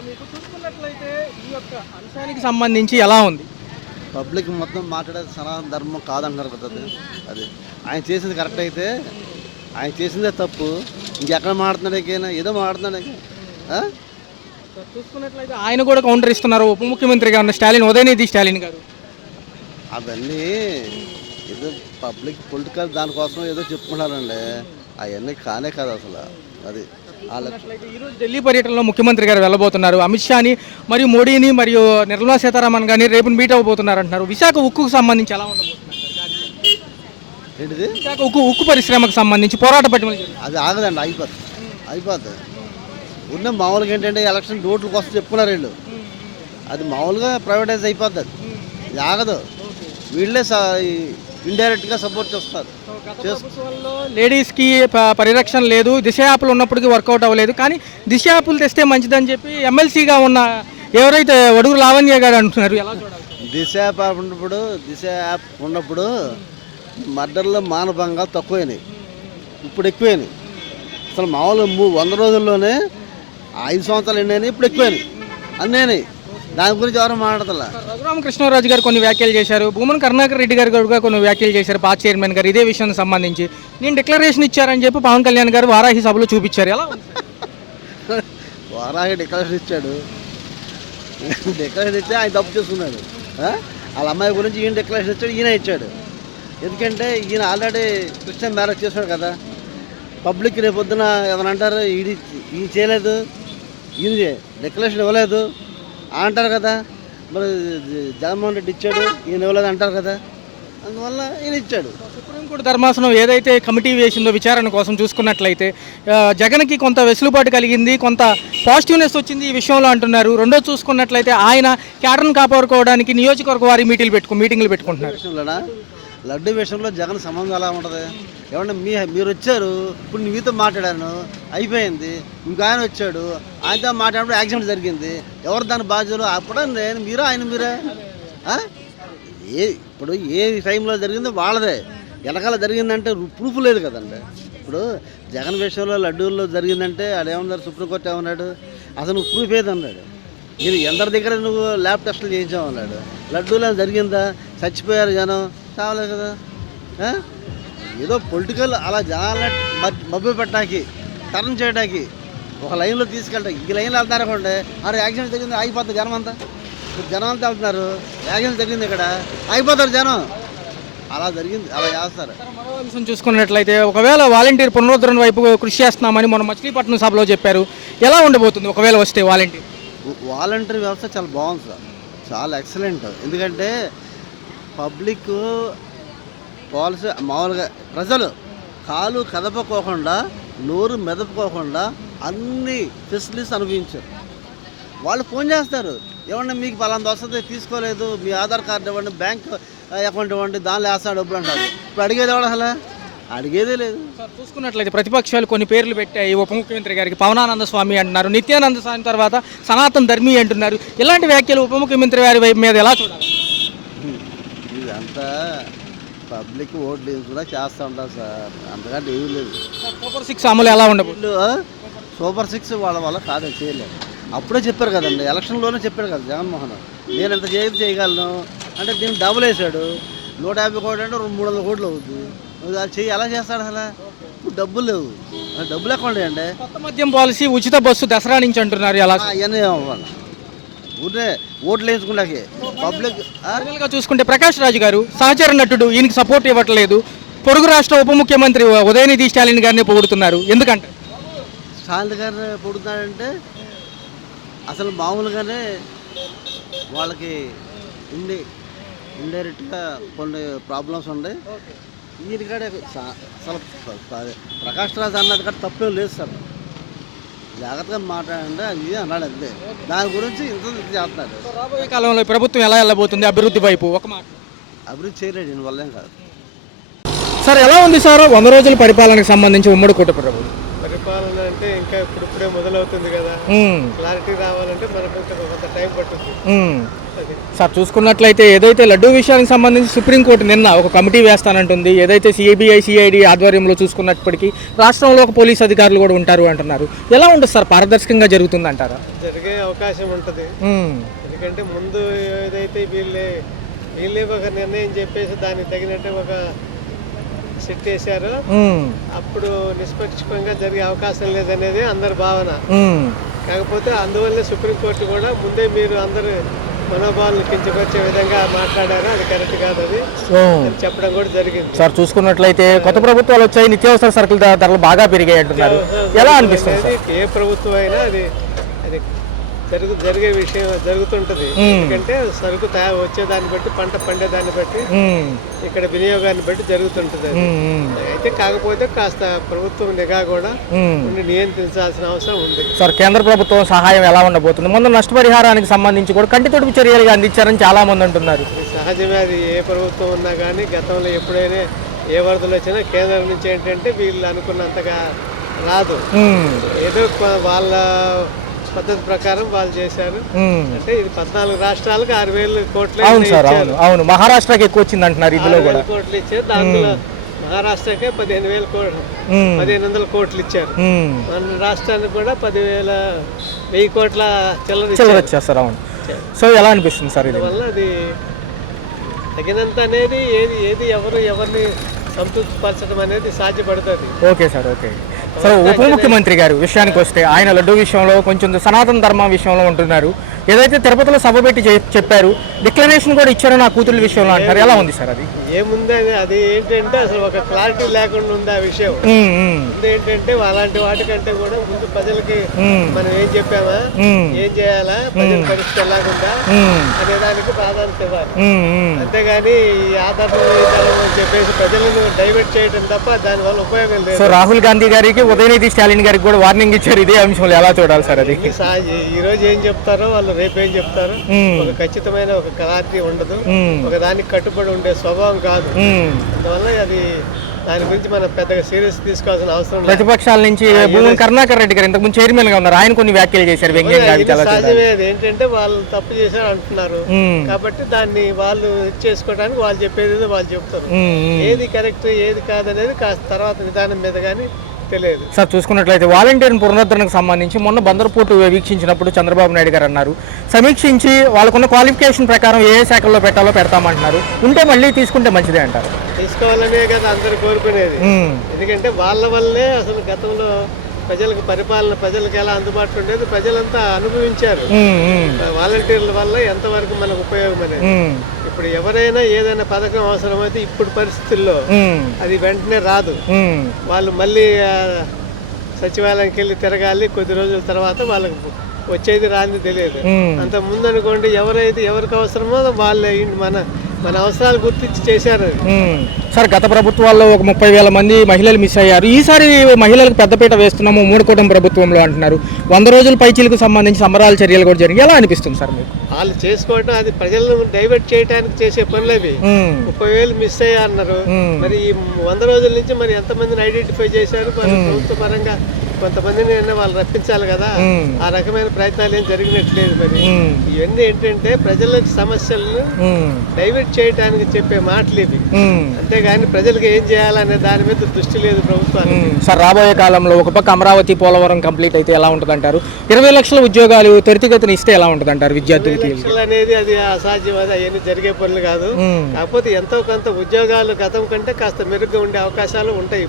Sir మీకు చూసుకున్నట్లయితే ఈ యొక్క అంశానికి సంబంధించి ఎలా ఉంది? పబ్లిక్ మొత్తం మాట్లాడేది సనాతన ధర్మం కాదంటారు కదా అది ఆయన చేసింది కరెక్ట్ అయితే ఆయన చేసిందే తప్పు. ఇంకెక్కడ మాట్లాడుతున్నాడు ఏదో మాట్లాడుతున్నాడు. చూసుకున్నట్లయితే ఆయన కూడా కౌంటర్ ఇస్తున్నారు. ఉప ముఖ్యమంత్రిగా ఉన్న స్టాలిన్, ఉదయనిధి స్టాలిన్ గారు. అవన్నీ ఏదో పబ్లిక్ పొలిటికల్ దానికోసం ఏదో చెప్పుకున్నారండి. అవన్నీ కానే కాదు అసలు. అది ఈరోజు ఢిల్లీ పర్యటనలో ముఖ్యమంత్రి గారు వెళ్ళబోతున్నారు. అమిత్ షాని మరియు మోడీని మరియు నిర్మలా సీతారామన్ గారిని రేపు మీట్ అవ్వబోతున్నారు అంటున్నారు. విశాఖ ఉక్కుకు సంబంధించి ఎలా ఉండబోతున్నారు? ఏంటిది? విశాఖ ఉక్కు పరిశ్రమకు సంబంధించి పోరాట పట్టిన అది ఆగదండి, అయిపోతుంది. ఉన్న మామూలుగా ఏంటంటే ఎలక్షన్ ఓట్ల కోసం చెప్పుకున్నారు వీళ్ళు. అది మామూలుగా ప్రైవేటైజ్ అయిపోద్ది. అది ఆగదు. వీళ్ళే ఇండైరెక్ట్గా సపోర్ట్ చేస్తారు. లేడీస్కి పరిరక్షణ లేదు. దిశ యాప్లు ఉన్నప్పటికీ వర్కౌట్ అవ్వలేదు. కానీ దిశ యాప్లు తెస్తే మంచిదని చెప్పి ఎమ్మెల్సీగా ఉన్న ఎవరైతే వడుగు లావణ్య గారు అంటున్నారు. ఎలా చూడాలి? దిశ యాప్ ఉన్నప్పుడు మర్డర్లో మానభంగాలు తక్కువైనాయి, ఇప్పుడు ఎక్కువైనాయి. అసలు మామూలు 100 రోజుల్లోనే 5 సంవత్సరాలు ఎన్నైనాయి, ఇప్పుడు ఎక్కువైనాయి అన్నీ. దాని గురించి ఎవరు మాట్లాడతలా. రఘురామకృష్ణరాజు గారు కొన్ని వ్యాఖ్యలు చేశారు. భూమన కరుణాకర్ రెడ్డి గారు కూడా కొన్ని వ్యాఖ్యలు చేశారు. పాత చైర్మన్ గారు ఇదే విషయానికి సంబంధించి నేను డిక్లరేషన్ ఇచ్చారని చెప్పి పవన్ కళ్యాణ్ గారు వారాహి సభలో చూపించారు. ఎలా వారాహి డిక్లరేషన్ ఇచ్చాడు ఆయన తప్పు చేసుకున్నాడు. వాళ్ళ అమ్మాయి గురించి ఈయన డిక్లరేషన్ ఇచ్చాడు, ఈయన ఇచ్చాడు. ఎందుకంటే ఈయన ఆల్రెడీ క్రిస్టియన్ మ్యారేజ్ చేశాడు కదా. పబ్లిక్ రేపొద్దున ఏమైనా అంటారు ఈయన చేయలేదు, ఈయన డిక్లరేషన్ ఇవ్వలేదు అంటారు కదా. మరి జగన్మోహన్ రెడ్డి ఇచ్చాడు, ఈయన ఇవ్వలేదు అంటారు కదా. అందువల్ల ఈయన ఇచ్చాడు. సుప్రీంకోర్టు ధర్మాసనం ఏదైతే కమిటీ వేసిందో విచారణ కోసం చూసుకున్నట్లయితే జగన్కి కొంత వెసులుబాటు కలిగింది, కొంత పాజిటివ్నెస్ వచ్చింది ఈ విషయంలో అంటున్నారు. రెండో చూసుకున్నట్లయితే ఆయన క్యాడర్ను కాపాడుకోవడానికి నియోజకవర్గ వారి మీటింగ్లు పెట్టుకుంటున్నారు. లడ్డు విషయంలో జగన్ సంబంధం ఎలా ఉంటుంది? ఏమన్నా మీరు వచ్చారు, ఇప్పుడు మీతో మాట్లాడాను, అయిపోయింది. ఇంకో ఆయన వచ్చాడు, ఆయనతో మాట్లాడినప్పుడు యాక్సిడెంట్ జరిగింది. ఎవరు దాని బాధ్యులు? అప్పుడు మీరా ఆయన మీరే? ఇప్పుడు ఏ టైంలో జరిగిందో వాళ్ళదే. వెనకాల జరిగిందంటే ప్రూఫ్ లేదు కదండి. ఇప్పుడు జగన్ విషయంలో లడ్డూల్లో జరిగిందంటే ఆడేమన్నారు, సుప్రీంకోర్టు ఏమన్నాడు, అసలు ప్రూఫ్ ఏది అన్నాడు. ఇది ఎందరి దగ్గర నువ్వు ల్యాబ్ టెస్టులు చేయించామన్నాడు. లడ్డూలో జరిగిందా? చచ్చిపోయారు జనం, చావలేదు కదా. ఏదో పొలిటికల్ అలా జనాలని మభ్య పెట్టడానికి, టర్న్ చేయడానికి, ఒక లైన్లో తీసుకెళ్ళడానికి. ఈ లైన్లో వెళ్తారనుకోండి, అరే యాక్సిడెంట్ జరిగింది, ఆగిపోతారు జనం అంతా. జనం అంతా వెళ్తున్నారు, యాక్సిడెంట్ జరిగింది ఇక్కడ, ఆగిపోతారు జనం. అలా జరిగింది, అలా చేస్తారు. మరో అంశం చూసుకున్నట్లయితే ఒకవేళ వాలంటీర్ పునరుద్ధరణ వైపు కృషి చేస్తున్నామని మొన్న మచిలీపట్నం సభలో చెప్పారు. ఎలా ఉండబోతుంది ఒకవేళ వస్తే వాలంటీర్ వ్యవస్థ? చాలా బాగుంది సార్, చాలా ఎక్సలెంట్. ఎందుకంటే పబ్లిక్ పాలసీ మామూలుగా ప్రజలు కాలు కదపకోకుండా, నోరు మెదపుకోకుండా అన్ని ఫెసిలిటీస్ అనుభవించారు. వాళ్ళు ఫోన్ చేస్తారు, ఏమన్నా మీకు పలాంది వస్తుంది, తీసుకోలేదు, మీ ఆధార్ కార్డు ఇవ్వండి, బ్యాంక్ అకౌంట్ ఇవ్వండి, దానిలో వేస్తాడు డబ్బులు అంటారు. ఇప్పుడు అడిగేది ఎవడు? అసలు అడిగేదే లేదు. చూసుకున్నట్లయితే ప్రతిపక్షాలు కొన్ని పేర్లు పెట్టాయి. ఉప ముఖ్యమంత్రి గారికి పవనానంద స్వామి అంటున్నారు, నిత్యానంద స్వామి తర్వాత సనాతన్ ధర్మి అంటున్నారు. ఇలాంటి వ్యాఖ్యలు ఉప ముఖ్యమంత్రి గారి వైపు మీద ఎలా చూడాలి? ఇదంతా పబ్లిక్ ఓట్లు కూడా చేస్తూ ఉంటారు సార్, అంతకంటే ఏమీ లేదు. సూపర్ 6 అమలు ఎలా ఉండబోతుంది? సూపర్ 6 వాళ్ళ వల్ల కాదు, చేయలేదు. అప్పుడే చెప్పారు కదండి, ఎలక్షన్లోనే చెప్పారు కదా జగన్మోహన్, నేను ఎంత చేయగలను అంటే దీన్ని డబుల్ వేసాడు. 150 కోట్లు అంటే 300 కోట్లు అవుతుంది. అది చెయ్యి ఎలా చేస్తాడు? అసలు ఇప్పుడు డబ్బులు లేవు, డబ్బులు ఎక్కడ ఉంటాయండి? కొత్త మద్యం పాలసీ, ఉచిత బస్సు దసరా నుంచి అంటున్నారు. ఎలా అవన్నీ ఊరే ఓట్లు వేసుకున్నాకే పబ్లిక్. చూసుకుంటే ప్రకాష్ రాజు గారు సహచర నటుడు, ఈయనకి సపోర్ట్ ఇవ్వట్లేదు. పొరుగు రాష్ట్ర ఉప ముఖ్యమంత్రి ఉదయనిధి స్టాలిన్ గారిని పొగుడుతున్నారు. ఎందుకంటే స్టాలిన్ గారిని పొగుడుతున్నాడంటే అసలు మామూలుగానే వాళ్ళకి ఇండైరెక్ట్గా కొన్ని ప్రాబ్లమ్స్ ఉన్నాయి. ఈయనకాడే అసలు ప్రకాష్ రాజు అన్నది కూడా తప్పేం లేదు సార్, జాగ్రత్తగా మాట్లాడండి అది అన్నాడు అంతే. దాని గురించి ఇంత చేస్తున్నాడు. రాబోయే కాలంలో ప్రభుత్వం ఎలా వెళ్ళబోతుంది అభివృద్ధి వైపు? ఒక మాట, అభివృద్ధి చేయలేడు దీని వల్ల ఏం కాదు సార్. ఎలా ఉంది సార్ 100 రోజుల పరిపాలనకు సంబంధించి ఉమ్మడి కూటమి ప్రభుత్వం? పరిపాలన అంటే ఇంకా ఇప్పుడే మొదలవుతుంది కదా, క్లారిటీ రావాలంటే మనకు కొంత టైం పట్టుతుంది. సార్ చూసుకున్నట్లయితే ఏదైతే లడ్డూ విషయానికి సంబంధించి సుప్రీంకోర్టు నిన్న ఒక కమిటీ వేస్తానంటుంది. ఏదైతే సిబిఐ సిఐడి ఆధ్వర్యంలో చూసుకున్నప్పటికీ రాష్ట్రంలో ఒక పోలీస్ అధికారులు కూడా ఉంటారు అంటున్నారు. ఎలా ఉంటుంది సార్, పారదర్శకంగా జరుగుతుంది అంటారా? జరిగే అవకాశం ఉంటుంది. ఎందుకంటే ముందు ఏదైతే వీళ్ళే ఒక నిర్ణయం చెప్పేసి దానికి తగినట్టు ఒక సెట్ చేశారు, అప్పుడు నిష్పక్షంగా జరిగే అవకాశం లేదనేది అందరి భావన. కాకపోతే అందువల్లే సుప్రీంకోర్టు కూడా ముందే మీరు అందరు మనోభావాలను కించపరిచే విధంగా మాట్లాడారు, అది కరెక్ట్ కాదు అది చెప్పడం కూడా జరిగింది. సార్ చూసుకున్నట్లయితే కొత్త ప్రభుత్వాలు వచ్చాయి, నిత్యావసర సరుకుల ధరలు బాగా పెరిగాయి అంటున్నారు. ఎలా అనిపిస్తుంది? ఏ ప్రభుత్వం అయినా అది జరిగే విషయం జరుగుతుంటది. ఎందుకంటే సరుకు వచ్చే దాన్ని బట్టి, పంట పండే దాన్ని బట్టి, ఇక్కడ వినియోగాన్ని బట్టి జరుగుతుంటది. అయితే కాకపోతే కాస్త ప్రభుత్వం నిఘా కూడా ఉండి నియంత్రించాల్సిన అవసరం ఉంది. సార్ కేంద్ర ప్రభుత్వం సహాయం ఎలా ఉండబోతుంది? మొన్న నష్టపరిహారానికి సంబంధించి కూడా కంటి తుడుపు చర్యలుగా అందించారని చాలా మంది అంటున్నారు. సహజమే, అది ఏ ప్రభుత్వం ఉన్నా కానీ గతంలో ఎప్పుడైనా ఏ వరదలు వచ్చినా కేంద్రం నుంచి ఏంటంటే వీళ్ళు అనుకున్నంతగా రాదు. ఏదో వాళ్ళ పద్ధతి ప్రకారం వాళ్ళు చేశారు. అంటే ఇది 14 రాష్ట్రాలకు 6,000 కోట్లు. అవును, మహారాష్ట్రకి ఎక్కువ వచ్చింది అంటున్నారు. ఇందులో కూడా కోట్లు ఇచ్చారు. దాంట్లో మహారాష్ట్రకే 15,100 కోట్లు ఇచ్చారు. మన రాష్ట్రానికి కూడా 10,000 కోట్ల చిల్లర ఇచ్చేస్తారు. అవును. సో ఎలా అనిపిస్తుంది సార్ ఇది? వల్ల అది తగినంత అనేది ఏది ఎవరిని సంతృప్తిపరచడం అనేది సాధ్యపడుతుంది. Okay sir, okay. సో ఉప ముఖ్యమంత్రి గారు విషయానికి వస్తే ఆయన లడ్డూ విషయంలో కొంచెం సనాతన ధర్మం విషయంలో ఉంటున్నారు. ఏదైతే తిరుపతిలో సభ పెట్టి చెప్పారు, డిక్లరేషన్ కూడా ఇచ్చారు నా కూతురు విషయంలో అంటారు. ఎలా ఉంది సార్ అది? ఏముంది అది ఏంటంటే అసలు ఒక క్లారిటీ లేకుండా ఉంది ఆ విషయం. ఏంటంటే అలాంటి వాటికంటే కూడా ముందు ప్రజలకి మనం ఏం చెప్పామా, ఏం చేయాలా, ప్రజల పరిస్థితి ఎలాగుందా అనే దానికి ప్రాధాన్యత ఇవ్వాలి. అంతేగాని ఈ ఆధారం అని చెప్పేసి ప్రజలను డైవర్ట్ చేయడం తప్ప దాని వల్ల ఉపయోగం లేదు. సో రాహుల్ గాంధీ గారికి, ఉదయనిధి స్టాలిన్ గారికి కూడా వార్నింగ్ ఇచ్చారు ఇదే అంశంలో. ఎలా చూడాలి సార్ అది? ఈ రోజు ఏం చెప్తారో వాళ్ళు రేపు ఏం చెప్తారు, ఒక ఖచ్చితమైన ఒక క్లారిటీ ఉండదు, ఒక దానికి కట్టుబడి ఉండే స్వభావం కాదు. అందువల్ల అది దాని గురించి మనం పెద్దగా సీరియస్ తీసుకోవాల్సిన అవసరం లేదు. ప్రతిపక్షాల నుంచి భూమన్ కరుణాకర్ రెడ్డి గారు ఇంతకుముందు చైర్మన్ గా ఉన్నారు, ఆయన కొన్ని వ్యాఖ్యలు చేశారు. సహజమే, అది ఏంటంటే వాళ్ళు తప్పు చేశారు అంటున్నారు కాబట్టి దాన్ని వాళ్ళు చేసుకోవడానికి వాళ్ళు చెప్పేది వాళ్ళు చెప్తారు. ఏది కరెక్ట్ ఏది కాదనేది కాస్త తర్వాత విధానం మీద కానీ తెలియదు. సార్ చూసుకున్నట్లయితే వాలంటీర్ పునరుద్ధరణకు సంబంధించి మొన్న బందర్పోర్టు వీక్షించినప్పుడు చంద్రబాబు నాయుడు గారు అన్నారు, సమీక్షించి వాళ్ళకున్న క్వాలిఫికేషన్ ప్రకారం ఏ శాఖల్లో పెట్టాలో పెడతామంటున్నారు. ఉంటే మళ్ళీ తీసుకుంటే మంచిదే అంటారు. తీసుకోవాలనే కదా అందరు కోరుకునేది. ఎందుకంటే వాళ్ళ వల్లే అసలు గతంలో ప్రజలకు పరిపాలన ప్రజలకు ఎలా అందుబాటులో ఉండేది ప్రజలంతా అనుభవించారు. వాలంటీర్ల వల్ల ఎంతవరకు మనకు ఉపయోగం అనేది. ఇప్పుడు ఎవరైనా ఏదైనా పథకం అవసరమైతే ఇప్పుడు పరిస్థితుల్లో అది వెంటనే రాదు. వాళ్ళు మళ్ళీ సచివాలయంకి వెళ్ళి తిరగాలి, కొద్ది రోజుల తర్వాత వాళ్ళకి వచ్చేది రాని తెలియదు. అంత ముందు అనుకోండి ఎవరికి అవసరమో వాళ్ళే మన అవసరాలు గుర్తించి చేశారు. సార్ గత ప్రభుత్వాల్లో ఒక 30,000 మంది మహిళలు మిస్ అయ్యారు. ఈసారి మహిళలకు పెద్దపీట వేస్తున్నాము 3 కూటమి ప్రభుత్వంలో అంటున్నారు. 100 రోజుల పైచీలకు సంబంధించి సంబరాల చర్యలు కూడా జరిగి ఎలా అనిపిస్తుంది సార్ మీకు? వాళ్ళు చేసుకోవడం అది ప్రజలను డైవర్ట్ చేయడానికి చేసే పనులు అవి. 30,000 మిస్ అయ్యా అన్నారు. మరి ఈ 100 రోజుల నుంచి మరి ఎంతమందిని ఐడెంటిఫై చేశారు? ప్రభుత్వ పరంగా కొంతమందిని వాళ్ళు రప్పించాలి కదా, ఆ రకమైన ప్రయత్నాలు ఏం జరిగినట్లేదు. మరి ఇవన్నీ ఏంటంటే ప్రజల సమస్యలను డైవర్ట్ చేయడానికి చెప్పే మాటలు ఇవి, అంతేగాని ప్రజలకు ఏం చేయాలనే దాని మీద దృష్టి లేదు ప్రభుత్వానికి. సార్ రాబోయే కాలంలో ఒక పక్క అమరావతి పోలవరం కంప్లీట్ అయితే ఎలా ఉంటుంది అంటారు? 20 లక్షల ఉద్యోగాలు త్వరితగతిన ఇస్తే ఎలా ఉంటుంది అంటారు విద్యార్థులకి? అనేది అది అసాధ్యం, అది అవన్నీ జరిగే పనులు కాదు. కాకపోతే ఎంతో కొంత ఉద్యోగాలు గతం కంటే కాస్త మెరుగ్గా ఉండే అవకాశాలు ఉంటాయి.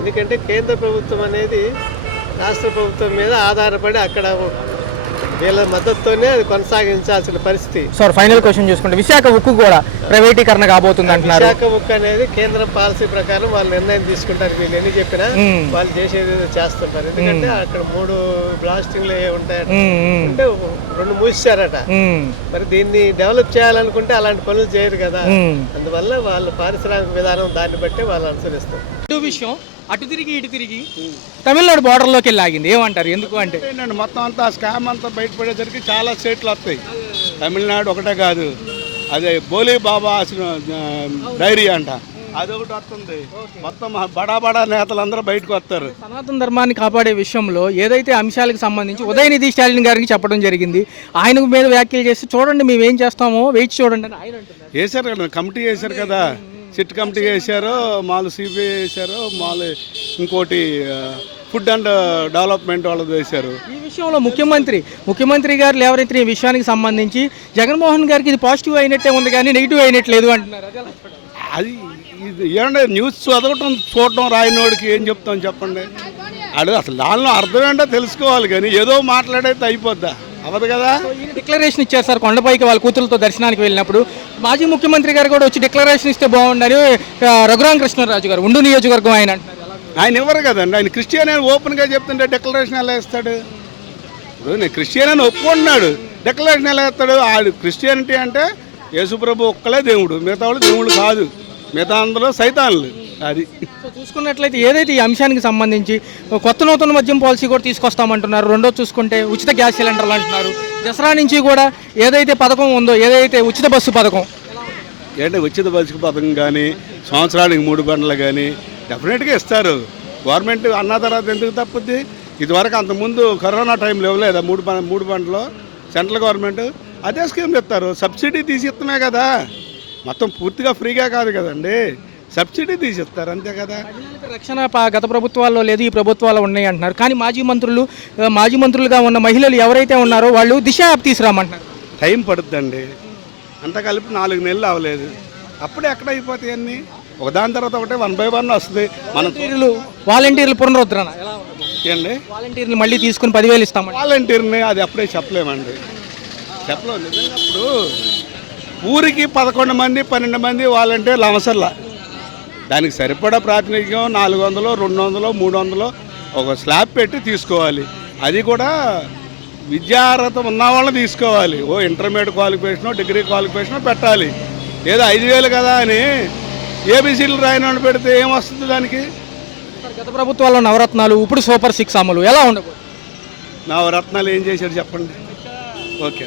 ఎందుకంటే కేంద్ర ప్రభుత్వం అనేది రాష్ట్ర ప్రభుత్వం మీద ఆధారపడి అక్కడ వీళ్ళ మద్దతుతోనే అది కొనసాగించాల్సిన పరిస్థితి. సార్ ఫైనల్ క్వశ్చన్ చూసుకుంటే విశాఖ ఉక్కు కూడా ప్రైవేటీకరణ కాబోతుంది అంటున్నారు. విశాఖ ఉక్కు అనేది కేంద్ర పాలసీ ప్రకారం వాళ్ళు నిర్ణయం తీసుకుంటారు. వీళ్ళు ఎన్ని చెప్పినా వాళ్ళు చేసేది చేస్తుంటారు. ఎందుకంటే అక్కడ 3 బ్లాస్టింగ్లు ఉంటాయట, అంటే 2 మూసారట. మరి దీన్ని డెవలప్ చేయాలనుకుంటే అలాంటి పనులు చేయరు కదా. అందువల్ల వాళ్ళ పారిశ్రామిక విధానం దాన్ని బట్టే వాళ్ళు అనుసరిస్తారు. విషయం అటు తిరిగి ఇటు తిరిగి తమిళనాడు బార్డర్లోకి వెళ్ళి ఆగింది, ఏమంటారు? ఎందుకు అంటే మొత్తం అంతా స్కామ్ అంతా బయటపడేసరికి చాలా స్టేట్లు వస్తాయి. తమిళనాడు ఒకటే కాదు, అదే బోలీ బాబా డైరీ అంట, అదొకటి వస్తుంది. మొత్తం బడా బడా నేతలందరూ బయటకు వస్తారు. సనాతన ధర్మాన్ని కాపాడే విషయంలో ఏదైతే అంశాలకు సంబంధించి ఉదయనిధి స్టాలిన్ గారికి చెప్పడం జరిగింది, ఆయన మీద వ్యాఖ్యలు చేసి చూడండి మేము ఏం చేస్తామో వేచి చూడండి అని ఆయన అంటున్నారు. వేశారు కదా, కమిటీ వేశారు కదా, సిట్ కమిటీ వేశారు, మాలు సిబిఐ వేశారు, మాలు ఇంకోటి ఫుడ్ అండ్ డెవలప్మెంట్ వాళ్ళది వేశారు. ఈ విషయంలో ముఖ్యమంత్రి గారు లేవనెత్తిన ఈ విషయానికి సంబంధించి జగన్మోహన్ గారికి ఇది పాజిటివ్ అయినట్టే ఉంది కానీ నెగిటివ్ అయినట్లేదు అంటున్నారు. అది ఎలా చూడాలి? అది ఏమంటే న్యూస్ చదవటం చూడటం రాయినోడికి ఏం చెప్తాం చెప్పండి. అసలు దానిలో అర్థం ఏంటో తెలుసుకోవాలి కానీ ఏదో మాట్లాడైతే అయిపోద్దా, అవ్వదు కదా. ఈయన డిక్లరేషన్ ఇచ్చారు సార్ కొండపైకి వాళ్ళ కూతురుతో దర్శనానికి వెళ్ళినప్పుడు. మాజీ ముఖ్యమంత్రి గారు కూడా వచ్చి డిక్లరేషన్ ఇస్తే బాగుండని రఘురామ కృష్ణరాజు గారు ఉండు నియోజకవర్గం ఆయన అంటున్నారు. ఆయన ఇవ్వరు కదండి. ఆయన క్రిస్టియన్ అని ఓపెన్గా చెప్తుంటే డిక్లరేషన్ ఎలా ఇస్తాడు? ఇప్పుడు నేను క్రిస్టియన్ అని ఒప్పుకుంటున్నాడు, డిక్లరేషన్ ఎలా ఇస్తాడు? ఆడు క్రిస్టియానిటీ అంటే యేసుప్రభు ఒక్కలే దేవుడు, మిగతా వాళ్ళు దేవుడు కాదు, మిగతా అందులో సైతాన్లు. అది సో చూసుకున్నట్లయితే ఏదైతే ఈ అంశానికి సంబంధించి కొత్త నూతన మద్యం పాలసీ కూడా తీసుకొస్తామంటున్నారు. రెండో చూసుకుంటే ఉచిత గ్యాస్ సిలిండర్లు అంటున్నారు. దసరా నుంచి కూడా ఏదైతే పథకం ఉందో, ఏదైతే ఉచిత బస్సు పథకం, ఏంటంటే ఉచిత బస్సు పథకం కానీ సంవత్సరానికి 3 బండ్లు కానీ డెఫినెట్గా ఇస్తారు. గవర్నమెంట్ అన్న తర్వాత ఎందుకు తప్పుద్ది? ఇదివరకు అంతకుముందు కరోనా టైంలో ఇవ్వలేదా 3 బండ్లు సెంట్రల్ గవర్నమెంట్? అదే స్కీమ్ ఇస్తారు. సబ్సిడీ తీసి ఇస్తున్నాయి కదా, మొత్తం పూర్తిగా ఫ్రీగా కాదు కదండి, సబ్సిడీ తీసి ఇస్తారు అంతే కదా. రక్షణ గత ప్రభుత్వాల్లో లేదు, ఈ ప్రభుత్వాల్లో ఉన్నాయి అంటున్నారు. కానీ మాజీ మంత్రులుగా ఉన్న మహిళలు ఎవరైతే ఉన్నారో వాళ్ళు దిశ యాప్ తీసుకురామంటున్నారు. టైం పడుతుందండి, అంతా కలిపి 4 నెలలు అవ్వలేదు, అప్పుడే ఎక్కడ అయిపోతాయి అన్నీ ఒకదాని తర్వాత ఒకటే 1 by 1 వస్తుంది. మనం వాలంటీర్లు పునరుద్ధరణ ఎలా ఏండి, వాలంటీర్లు మళ్ళీ తీసుకుని 10,000 ఇస్తామండి. వాలంటీర్ని అది అప్పుడే చెప్పలేమండి, చెప్పలేము. నిజంగా ఇప్పుడు ఊరికి 11 మంది 12 మంది వాలంటీర్లు అవసరంలా, దానికి సరిపడా ప్రాతినిధ్యం 400, 200, 300 ఒక స్లాబ్ పెట్టి తీసుకోవాలి. అది కూడా విద్యార్హత ఉన్న వాళ్ళని తీసుకోవాలి. ఇంటర్మీడియట్ క్వాలిఫికేషనో డిగ్రీ క్వాలిఫికేషనో పెట్టాలి. ఏదో 5,000 కదా అని ఏబీసీలు రాయని పెడితే ఏమొస్తుంది దానికి? గత ప్రభుత్వాల్లో నవరత్నాలు, ఇప్పుడు సూపర్ 6 అమలు ఎలా ఉండబోతుంది? నవరత్నాలు ఏం చేశారు చెప్పండి? ఓకే.